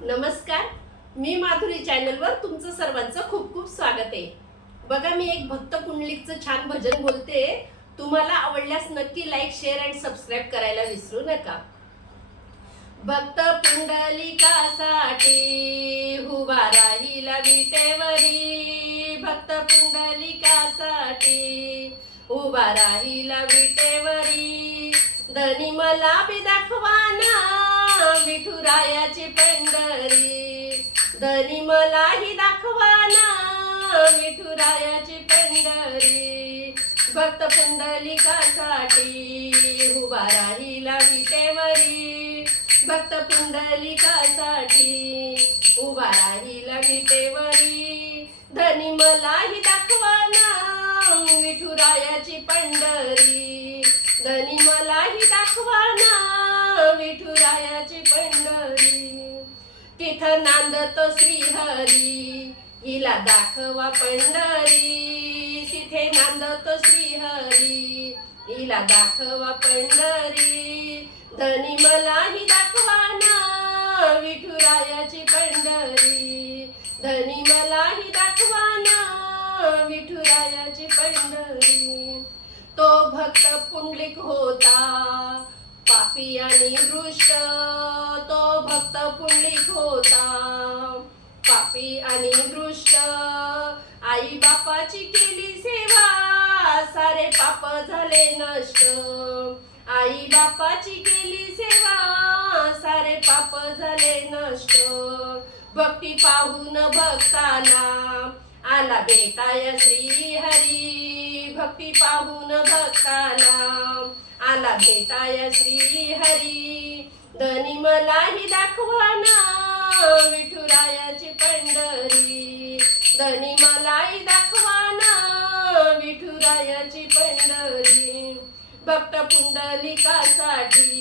नमस्कार मी माधुरी चॅनलवर तुमचं सर्वांचं खूप खूप स्वागत आहे. बघा मी एक भक्त पुंडलिकचं छान भजन बोलते. तुम्हाला आवडल्यास नक्की लाईक शेअर अँड सबस्क्राईब करायला विसरू नका. भक्त पुंडलिकासाठी हुवा राहिला विटेवरी. भक्त पुंडलिकासाठी उभा राहिला विटेवरी. धनी मला बी दाखवा. विठुरायाची पंढरी. धनी मलाही दाखवाना विठुरायाची पंढरी. भक्त पुंडलिकासाठी उभा राहिला विटेवरी. भक्त पुंडलिकासाठी उभा राहिला विटेवरी. धनी मलाही दाखवाना विठुरायाची पंढरी. धनी मलाही दाखवाना विठुरायाची पंढरी. तिथं नांदतो श्रीहरी. हिला दाखवा पंढरी. तिथे नांदतो श्रीहरी. हिला दाखवा पंढरी. धनी मलाही दाखवाना. विठुरायाची पंढरी. धनी मलाही दाखवाना. विठुरायाची आणि दृष्ट आई बापाची केली सेवा सारे पाप झाले नष्ट. आई बापाची केली सेवा सारे पाप झाले नष्ट. भक्ती पाहून भक्ताला आला बेताय श्री हरी. भक्ती पाहून भक्ताला आला बेताय श्री हरी. धनी मलाही दाखवाना पंढरी धनी मलाई दाखवाना विठुरायाची पंढरी. भक्त पुंडलिकासाठी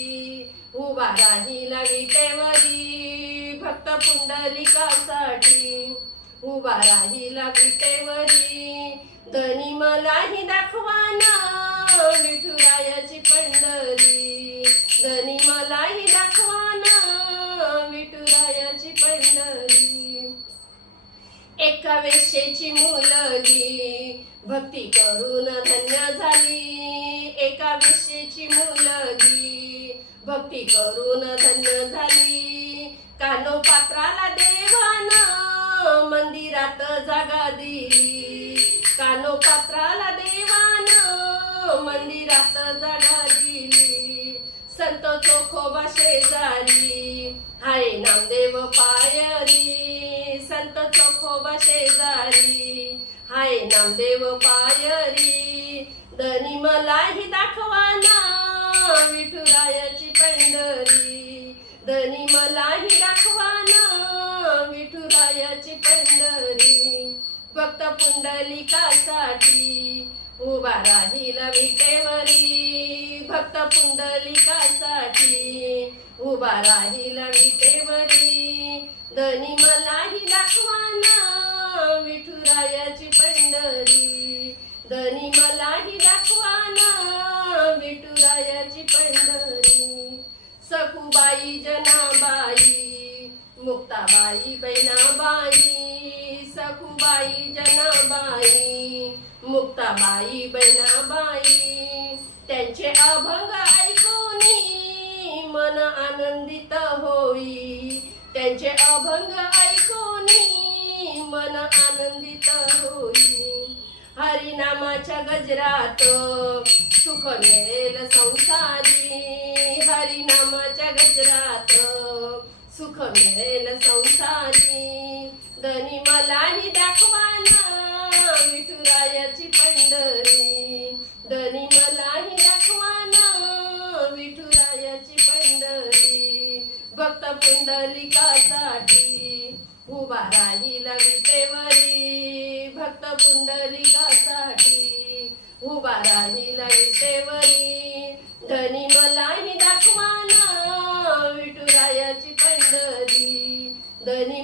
उभा राहिला विटेवरी. भक्त पुंडलिकासाठी उभा राहिला विटेवरी. धनी मलाही दाखवाना विठुरायाची पंढरी. धनी एका मुलगी भक्ती करून धन्य झाली. एका वेश्येची मुलगी भक्ती करून धन्य झाली. कानो पात्राला देवान मंदिरात जागा दिली. कानो पात्राला देवानं मंदिरात जागा दिली. संत चोखोबा शेजारी हाय नामदेव पायरी. हाय नामदेव पायरी. धनी मलाही दाखवाना विठुरायाची पंढरी. धनी मलाही दाखवाना विठुरायाची पंढरी. फक्त पुंडलिकासाठी उभा राहिला विटेवरी भक्त पुंडलिकासाठी उभा राहिला विटेवरी धनी मलाही दाखवाना विठुरायाची पंढरी. धनी मलाही दाखवाना विठुरायाची पंढरी. सखुबाई जनाबाई मुक्ताबाई बहिणाबाई सखुबाई जनाबाई मुक्ताबाई बहिणाबाई. त्यांचे अभंग ऐकूनी मन आनंदित होई. त्यांचे अभंग मन आनंदित होई. हरिनामाच्या गजरात सुख मिळेल संसारी. हरिनामाच्या गजरात सुख मिळेल संसारी. धनी मलाही दाखवाना विठुरायाची पंढरी. धनी मलाही दाखवाना विठुरायाची पंढरी. भक्त पुंडलिकासाठी उभा राहिला विटेवरी भक्त पुंडलिकासाठी उभा राहिला विटेवरी धनी मलाही दाखवाना विठुरायाची पंढरी. धनी